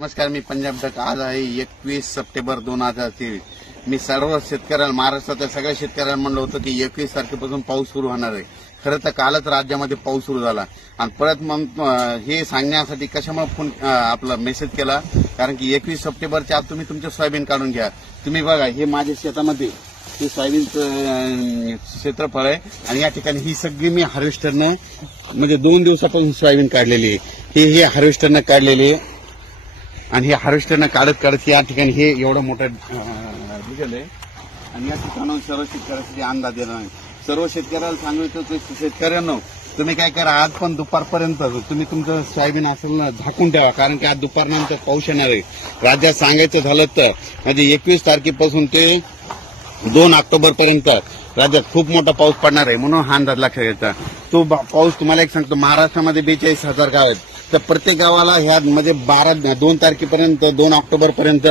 नमस्कार, मी पंजाब डक. आज आहे 21 सप्टेंबर 2023. मी सर्व शेतकऱ्यांना, महाराष्ट्रातल्या सगळ्या शतकऱ्यांना म्हणलं होतं की 21 तारखेपासून पाऊस सुरू होणार आहे. खरं तर कालच राज्यामध्ये पाऊस सुरू झाला आणि परत मग हे सांगण्यासाठी कशामुळे फोन आपला मेसेज केला, कारण की 21 सप्टेंबरच्या आत तुम्ही तुमचं सोयाबीन काढून घ्या. तुम्ही बघा, हे माझ्या शेतामध्ये हे सोयाबीनचं क्षेत्रफळ आहे आणि या ठिकाणी ही सगळी मी हार्वेस्टरनं म्हणजे 2 दिवसापासून सोयाबीन काढलेली आहे. हे हार्वेस्टरनं काढलेली आहे आणि हे हार्वेस्टरनं काढत या ठिकाणी हे एवढं मोठं दिसलं आहे आणि या ठिकाणी सर्व शेतकऱ्यांसाठी अंदाज दिला नाही. सर्व शेतकऱ्याला सांगितलं की शेतकऱ्यांनो, तुम्ही काय करा, आज पण दुपारपर्यंत तुम्ही तुमचं सोयाबीन असेल ना झाकून ठेवा, कारण की आज दुपारनंतर पाऊस येणार आहे. राज्यात सांगायचं झालं तर म्हणजे 21 तारखेपासून ते 2 ऑक्टोबर पर्यंत राज्यात खूप मोठा पाऊस पडणार आहे. म्हणून हा अंदाज लक्षात घ्यायचा. तो पाऊस तुम्हाला एक सांगतो, महाराष्ट्रामध्ये 42,000 गाव आहेत, तर प्रत्येक गावाला ह्या म्हणजे 2 तारखेपर्यंत 2 ऑक्टोबर पर्यंत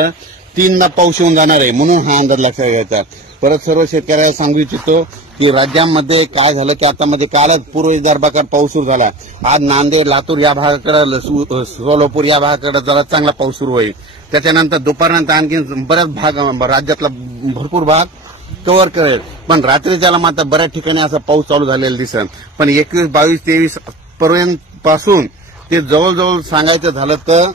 3दा पाऊस येऊन जाणार आहे. म्हणून हा अंदाज लक्षात घ्यायचा. परत सर्व शेतकऱ्याला सांगू इच्छितो की राज्यामध्ये काय झालं की आता मध्ये कालच पूर्व विदर्भाकडे पाऊस सुरू झाला. आज नांदेड, लातूर या भागाकडे, सोलापूर या भागाकडे जरा चांगला पाऊस सुरू होईल. त्याच्यानंतर दुपारनंतर आणखी बऱ्याच भाग, राज्यातला भरपूर भाग कव्हर करेल. पण रात्रीच्याला मात्र बऱ्याच ठिकाणी असा पाऊस चालू झालेला दिसेल. पण 21, 22, 23 पर्यंत पासून ते जवळजवळ सांगायचं झालं तर